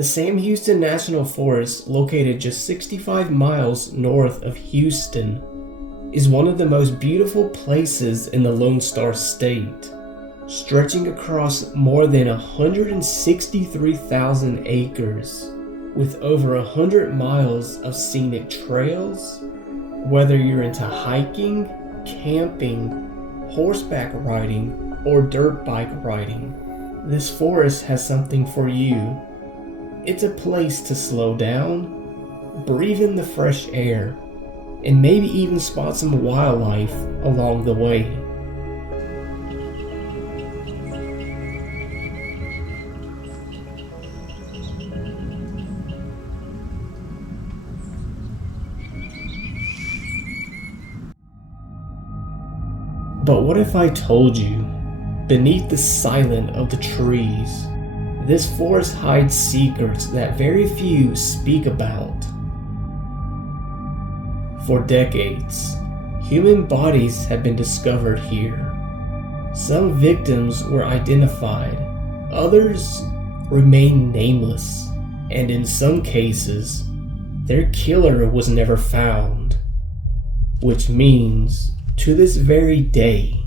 The Sam Houston National Forest, located just 65 miles north of Houston, is one of the most beautiful places in the Lone Star State, stretching across more than 163,000 acres, with over 100 miles of scenic trails. Whether you're into hiking, camping, horseback riding, or dirt bike riding, this forest has something for you. It's a place to slow down, breathe in the fresh air, and maybe even spot some wildlife along the way. But what if I told you, beneath the silence of the trees, this forest hides secrets that very few speak about? For decades, human bodies have been discovered here. Some victims were identified, others remain nameless, and in some cases, their killer was never found. Which means, to this very day,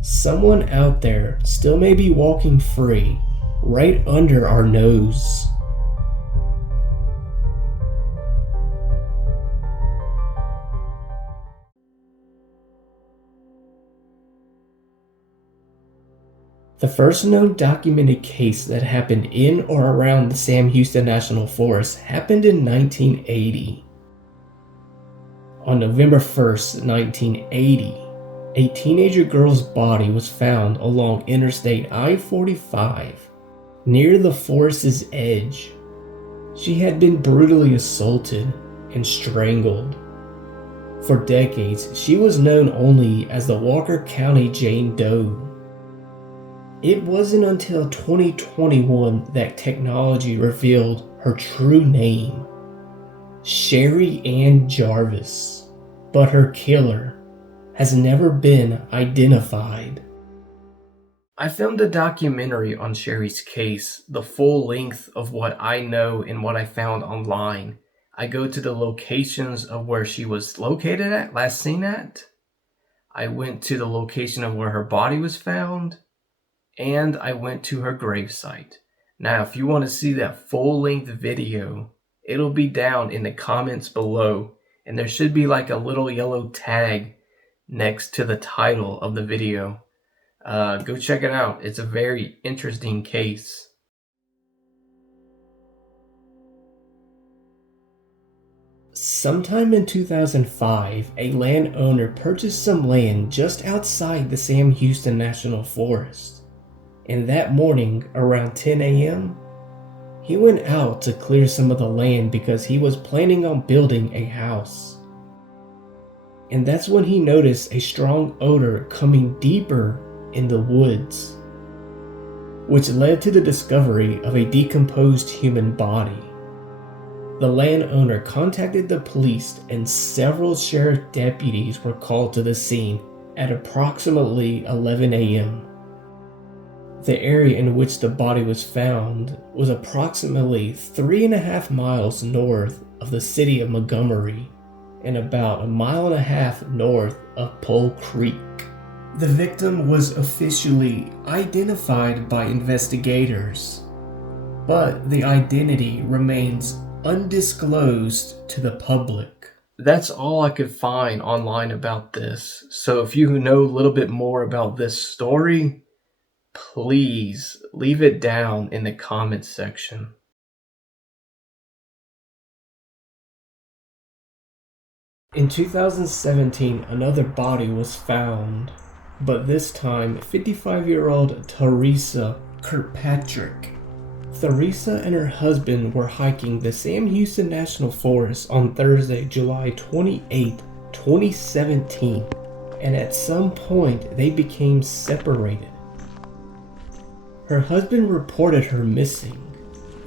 someone out there still may be walking free right under our nose. The first known documented case that happened in or around the Sam Houston National Forest happened in 1980. On November 1st, 1980, a teenager girl's body was found along Interstate I-45 near the forest's edge. She had been brutally assaulted and strangled. For decades, she was known only as the Walker County Jane Doe. It wasn't until 2021 that technology revealed her true name, Sherri Ann Jarvis, but her killer has never been identified. I filmed a documentary on Sherri's case, the full length of what I know and what I found online. I go to the locations of where she was located at, last seen at. I went to the location of where her body was found, and I went to her gravesite. Now, if you want to see that full-length video, it'll be down in the comments below, and there should be like a little yellow tag next to the title of the video. Go check it out. It's a very interesting case. Sometime in 2005, a landowner purchased some land just outside the Sam Houston National Forest. And that morning, around 10 a.m., he went out to clear some of the land because he was planning on building a house. And that's when he noticed a strong odor coming deeper in the woods, which led to the discovery of a decomposed human body. The landowner contacted the police, and several sheriff deputies were called to the scene at approximately 11 a.m. The area in which the body was found was approximately 3.5 miles north of the city of Montgomery and about 1.5 miles north of Pole Creek. The victim was officially identified by investigators, but the identity remains undisclosed to the public. That's all I could find online about this. So if you know a little bit more about this story, please leave it down in the comments section. In 2017, another body was found, but this time 55-year-old Teresa Kirkpatrick. Teresa and her husband were hiking the Sam Houston National Forest on Thursday, July 28, 2017, and at some point they became separated. Her husband reported her missing.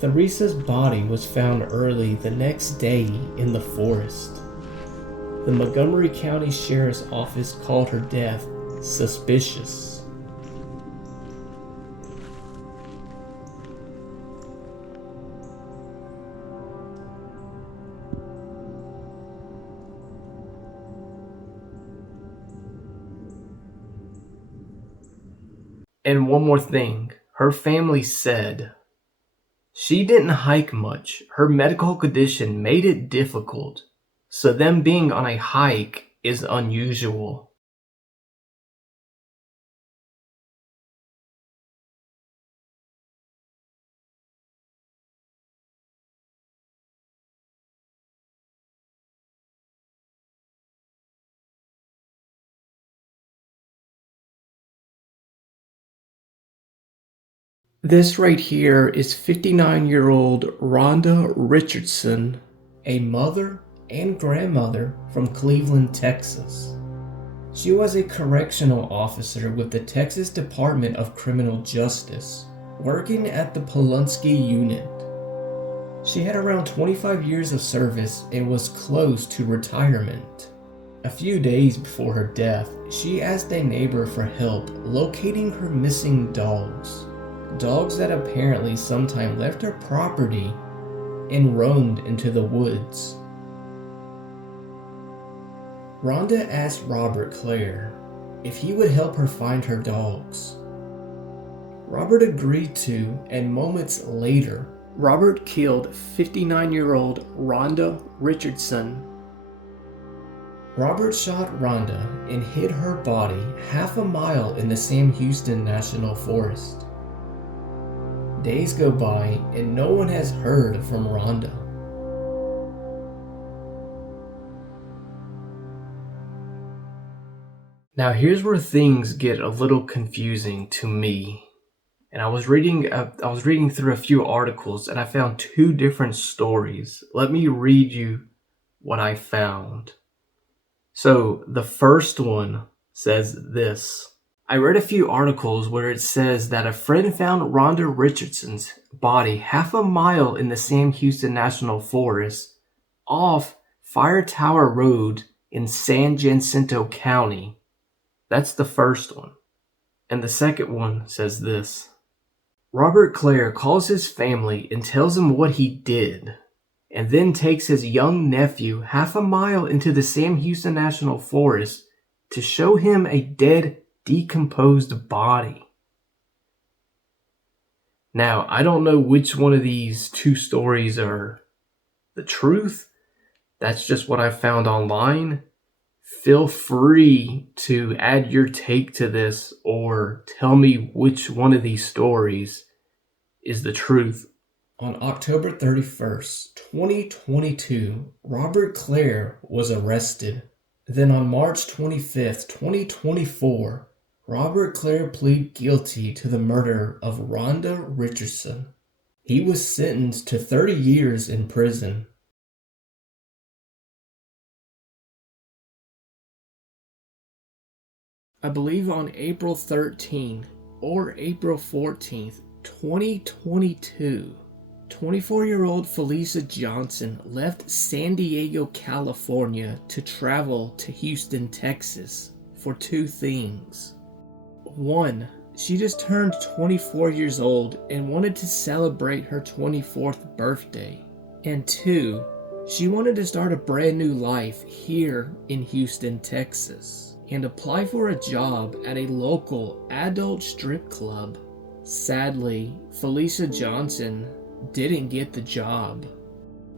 Teresa's body was found early the next day in the forest. The Montgomery County Sheriff's Office called her death suspicious. And one more thing, her family said she didn't hike much. Her medical condition made it difficult, so them being on a hike is unusual. This right here is 59-year-old Rhonda Richardson, a mother and grandmother from Cleveland, Texas. She was a correctional officer with the Texas Department of Criminal Justice, working at the Pulaski unit. She had around 25 years of service and was close to retirement. A few days before her death, she asked a neighbor for help locating her missing dogs. Dogs that apparently sometime left her property and roamed into the woods. Rhonda asked Robert Clare if he would help her find her dogs. Robert agreed to, and moments later, Robert killed 59-year-old Rhonda Richardson. Robert shot Rhonda and hid her body half a mile in the Sam Houston National Forest. Days go by and no one has heard from Rhonda. Now here's where things get a little confusing to me. And I was reading through a few articles and I found two different stories. Let me read you what I found. So the first one says this. I read a few articles where it says that a friend found Rhonda Richardson's body half a mile in the Sam Houston National Forest off Fire Tower Road in San Jacinto County. That's the first one. And the second one says this. Robert Clare calls his family and tells them what he did, and then takes his young nephew half a mile into the Sam Houston National Forest to show him a dead, decomposed body. Now, I don't know which one of these two stories are the truth. That's just what I found online. Feel free to add your take to this or tell me which one of these stories is the truth. On October 31st, 2022, Robert Clare was arrested. Then on March 25th, 2024, Robert Clare pleaded guilty to the murder of Rhonda Richardson. He was sentenced to 30 years in prison. I believe on April 13th or April 14th, 2022, 24-year-old Felicia Johnson left San Diego, California to travel to Houston, Texas for two things. One, she just turned 24 years old and wanted to celebrate her 24th birthday. And two, she wanted to start a brand new life here in Houston, Texas, and apply for a job at a local adult strip club. Sadly, Felicia Johnson didn't get the job.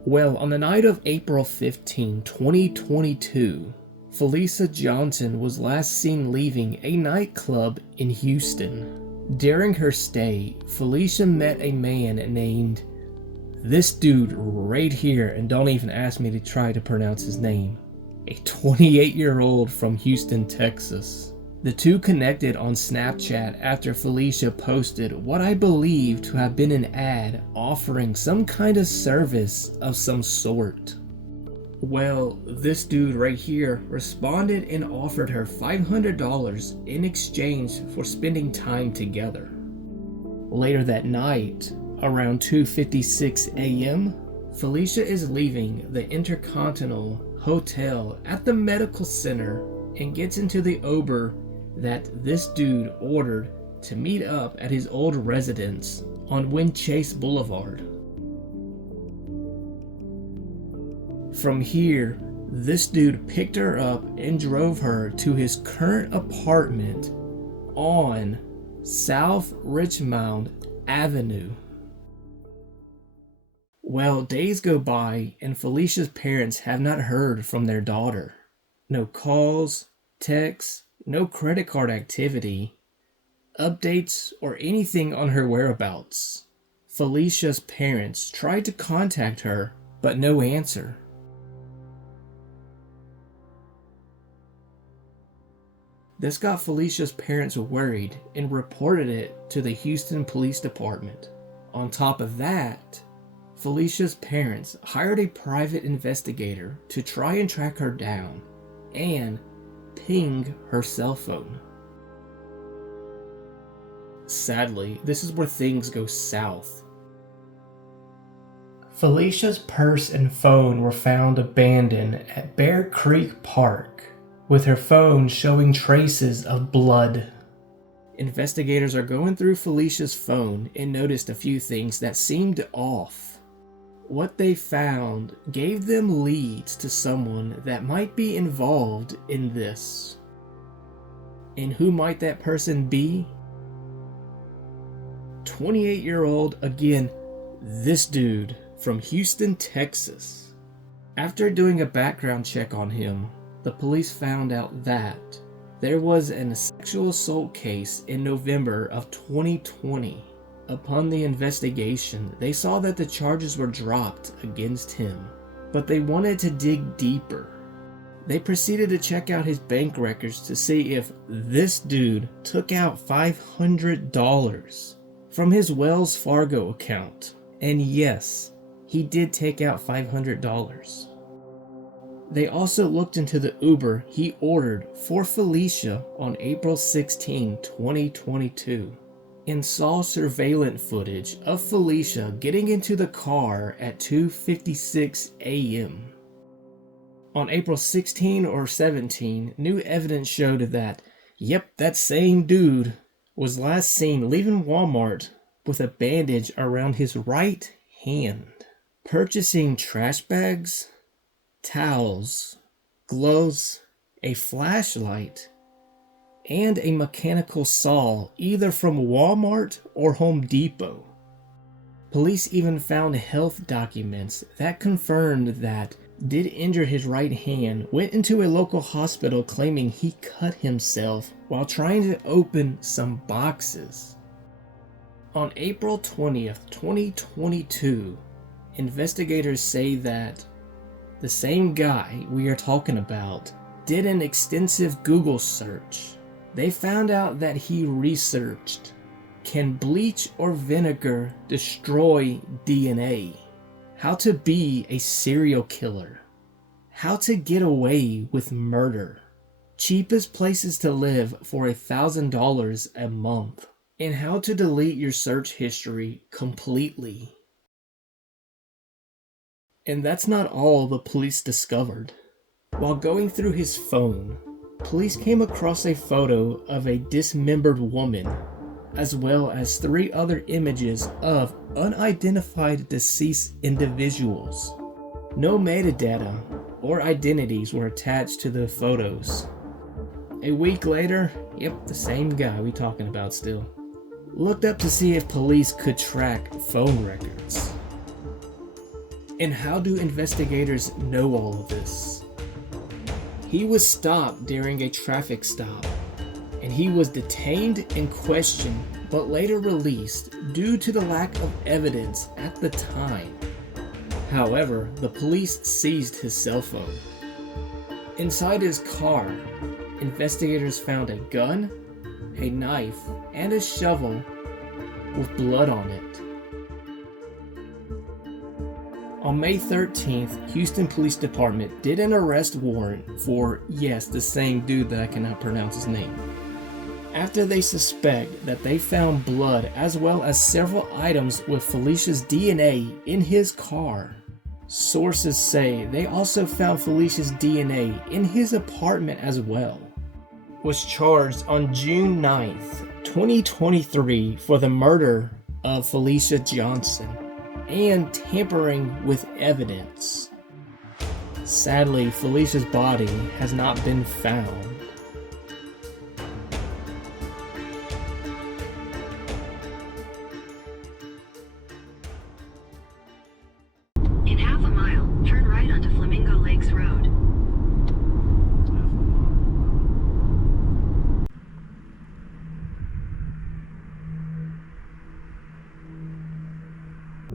Well, on the night of April 15, 2022, Felicia Johnson was last seen leaving a nightclub in Houston. During her stay, Felicia met a man named this dude right here, and don't even ask me to try to pronounce his name, a 28-year-old from Houston, Texas. The two connected on Snapchat after Felicia posted what I believe to have been an ad offering some kind of service of some sort. Well, this dude right here responded and offered her $500 in exchange for spending time together. Later that night, around 2:56 a.m., Felicia is leaving the Intercontinental Hotel at the medical center and gets into the Uber that this dude ordered to meet up at his old residence on Wind Chase Boulevard. From here, this dude picked her up and drove her to his current apartment on South Richmond Avenue. Well, days go by and Felicia's parents have not heard from their daughter. No calls, texts, no credit card activity, updates, or anything on her whereabouts. Felicia's parents tried to contact her, but no answer. This got Felicia's parents worried and reported it to the Houston Police Department. On top of that, Felicia's parents hired a private investigator to try and track her down and ping her cell phone. Sadly, this is where things go south. Felicia's purse and phone were found abandoned at Bear Creek Park, with her phone showing traces of blood. Investigators are going through Felicia's phone and noticed a few things that seemed off. What they found gave them leads to someone that might be involved in this. And who might that person be? 28-year-old, again, this dude from Houston, Texas. After doing a background check on him, the police found out that there was a sexual assault case in November of 2020. Upon the investigation, they saw that the charges were dropped against him, but they wanted to dig deeper. They proceeded to check out his bank records to see if this dude took out $500 from his Wells Fargo account. And yes, he did take out $500. They also looked into the Uber he ordered for Felicia on April 16, 2022. And saw surveillance footage of Felicia getting into the car at 2:56 a.m. On April 16 or 17, new evidence showed that, that same dude was last seen leaving Walmart with a bandage around his right hand, purchasing trash bags, towels, gloves, a flashlight, and a mechanical saw either from Walmart or Home Depot. Police even found health documents that confirmed that did injure his right hand, went into a local hospital claiming he cut himself while trying to open some boxes. On April 20th, 2022, investigators say that the same guy we are talking about did an extensive Google search. They found out that he researched, can bleach or vinegar destroy DNA? How to be a serial killer? How to get away with murder? Cheapest places to live for $1,000 a month? And how to delete your search history completely. And that's not all the police discovered. While going through his phone, police came across a photo of a dismembered woman, as well as 3 other images of unidentified deceased individuals. No metadata or identities were attached to the photos. A week later, the same guy we talking about still, looked up to see if police could track phone records. And how do investigators know all of this? He was stopped during a traffic stop, and he was detained and questioned, but later released due to the lack of evidence at the time. However, the police seized his cell phone. Inside his car, investigators found a gun, a knife, and a shovel with blood on it. On May 13th, Houston Police Department did an arrest warrant for, the same dude that I cannot pronounce his name, after they suspect that they found blood as well as several items with Felicia's DNA in his car. Sources say they also found Felicia's DNA in his apartment as well. Was charged on June 9th, 2023 for the murder of Felicia Johnson and tampering with evidence. Sadly, Felicia's body has not been found.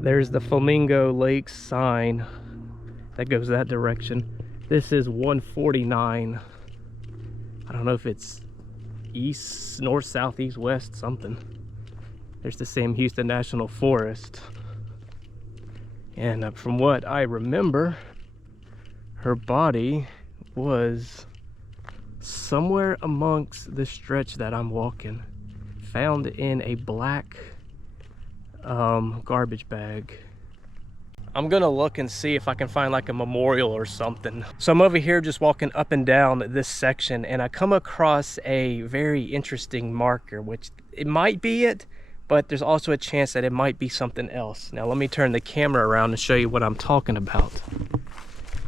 There's the Flamingo Lake sign that goes that direction. This is 149. I don't know if it's east, north, south, east, west, something. There's the Sam Houston National Forest. And from what I remember, her body was somewhere amongst the stretch that I'm walking, found in a black garbage bag. I'm gonna look and see if I can find like a memorial or something. So I'm over here just walking up and down this section, and I come across a very interesting marker, which it might be it, but there's also a chance that it might be something else. Now let me turn the camera around and show you what I'm talking about.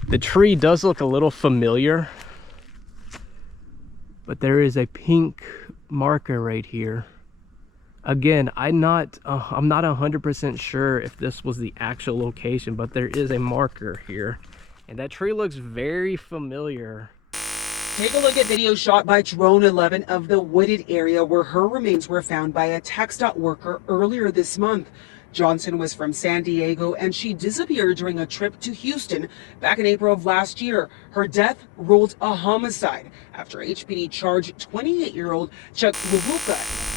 The tree does look a little familiar, but there is a pink marker right here. Again, I'm not 100% sure if this was the actual location, but there is a marker here, and that tree looks very familiar. Take a look at video shot by Drone 11 of the wooded area where her remains were found by a TxDOT worker earlier this month. Johnson was from San Diego, and she disappeared during a trip to Houston back in April of last year. Her death ruled a homicide after HPD charged 28-year-old Chuck Wabuka